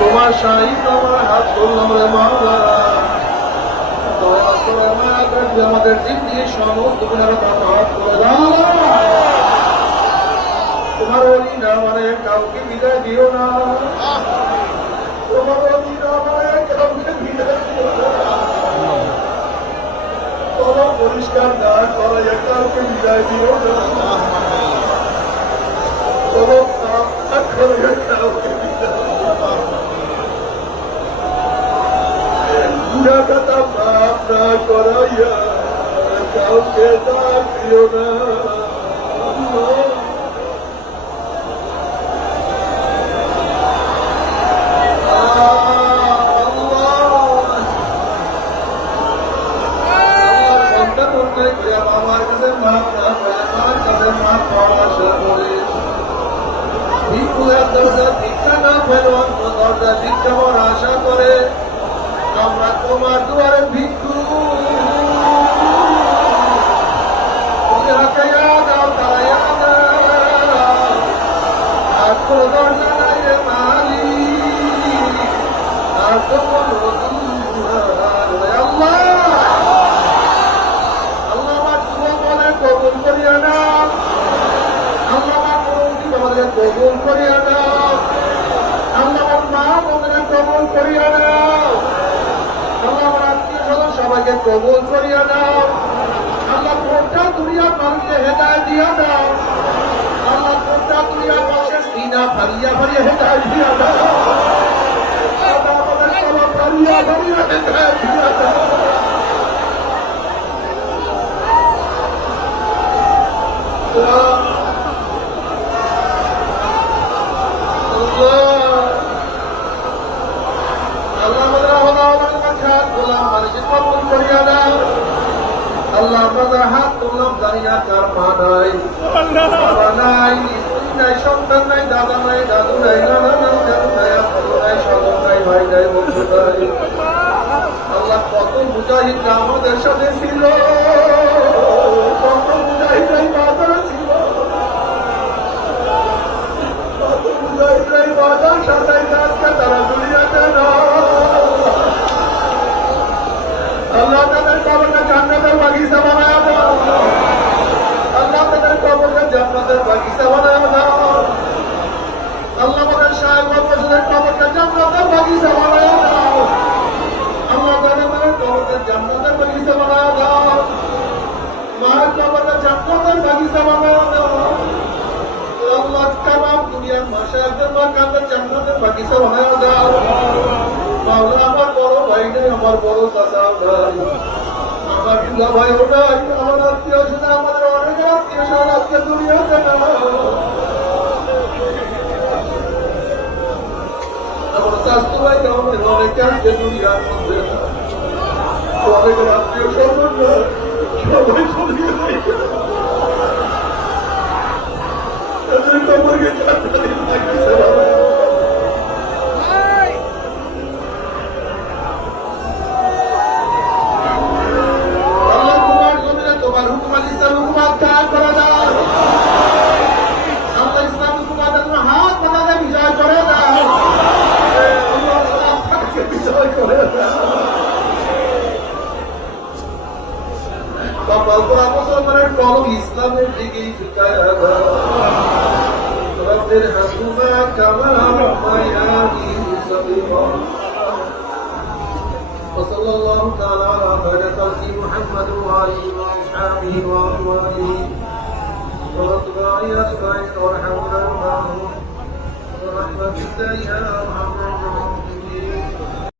তোমার শাহী তোমার হাত করলাম রে মাওলা, আমাদের দিক দিয়ে সমস্ত গুণাটা মাফ করে দাও। তোমার ওলি না মানে কাউকে বিদায় দিও না, তোমার ওলি না মানে কাউকে বিদায় দিও না, তোমার পরিষ্কার না করাইয়া কাউকে বিদায় দিও না, তোমার সাফ না করাইয়া কাউকে বিদায় দিও না, কথা মাফ না করাইয়া কাউকে দাগ দিও না। আমার কাছে মাফ না করে আমার কাছে মাফ পাওয়ার আশা করে ভিক্ষুকের দরজা ভিক্ষা না পেল অন্য দরজা ভিক্ষা পাওয়ার আশা করে আমরা তোমার দুয়ারে ভিক্ষু, তুমি হাতে দাও তারাইয়া দাও, আর কোনো দরজা নাই রে মালিক, আর তো কোনো আল্লাহ আল্লাহ আমার দুয়া বলে কবুল করিয়া নাও, আল্লাহ আমার মুরব্বী আমাদের কবুল করিয়া নাও, আল্লাহ আমার মা আমাদের কবুল করিয়া নাও, আল্লাহ আমার আত্মীয় স্বজন সবাইকে কবুল করিয়া দাও, আল্লাহ কোনটা দুনিয়ার মানুষকে হেদায়েত দিয়া দাও, আল্লাহ কোনটা দুনিয়ার মানুষের সিনা ফারিয়া ফারিয়া হেদায়েত দিয়া দাও, আল্লাহ আমাদের সবার ফারিয়া ফারিয়া হেদায়েত দিয়া দাও। আল্লাহ আমরা হাত তুললাম জানিয়া কার মা নাই বাবা নাই স্ত্রী নাই সন্তান নাই দাদা নাই দাদু নাই নানা নাই দাদু নাই আপন নাই সদর নাই ভাই নাই বন্ধু নাই। আল্লাহ কত মুজাহিদরা আমাদের সাথে ছিল, কত মুজাহিদরাই বাজার ছিল, কত মুজাহিদরাই বাজার সাথে আজকে তারা দুনিয়াতে না। আল্লাহ তাদের কবরকে জান্নাতের বাগিচা বানায় দাও, আল্লাহ তাদের কবরকে জান্নাতের বাগিচা বানায় দাও, আল্লাহ আমাদের সাহেব বাচ্চাদের কবরকে জান্নাতের বাগিচা বানায় দাও, আল্লাহ তাদের কবরকে জান্নাতের বাগিচা বানায় দাও, মায়ের কবরকে জান্নাতের বাগিচা বানায় দাও, আল্লাহ তামাম দুনিয়ার মাশায়েখদের মাকানকে জান্নাতের বাগিচা বানায় দাও। মাওলা আমার বড় ভাই নাই, আমার বড় চাচা নাই, আমার দুলা ভাইও নাই, আমার আত্মীয় স্বজন আমাদের অনেক আত্মীয় স্বজন আজকে দুনিয়াতে না। আমার স্বাস্থ্য ভাই আমাদের অনেকে আজকে দুনিয়ার মধ্যে না। আমাদের আত্মীয় স্বজন সবাই চলে গেছে তাদের কবরকে জান্নাতের বাগিচা বানায় আল্লাহ তোমার জমিনে তোমার হুকুম ইসলাম হুকুমাত কায়েম করে দাও আল্লাহ ইসলাম হুকুমাতের হাত বানাতে বিজয় করে দাও আল্লাহ তাআলাকে বিজয় করে দাও কপাল পোড়া মুসলমানের কলম ইসলামের দিকেই ঝুঁকায় দাও রব্বির হামহুমা কামা রাব্বায়ানি সগীরা وصلى الله تعالى على خير خلقه محمد وآله وأصحابه وأمواله وأتباعه أجمعين وارحمنا معهم برحمتك يا أرحم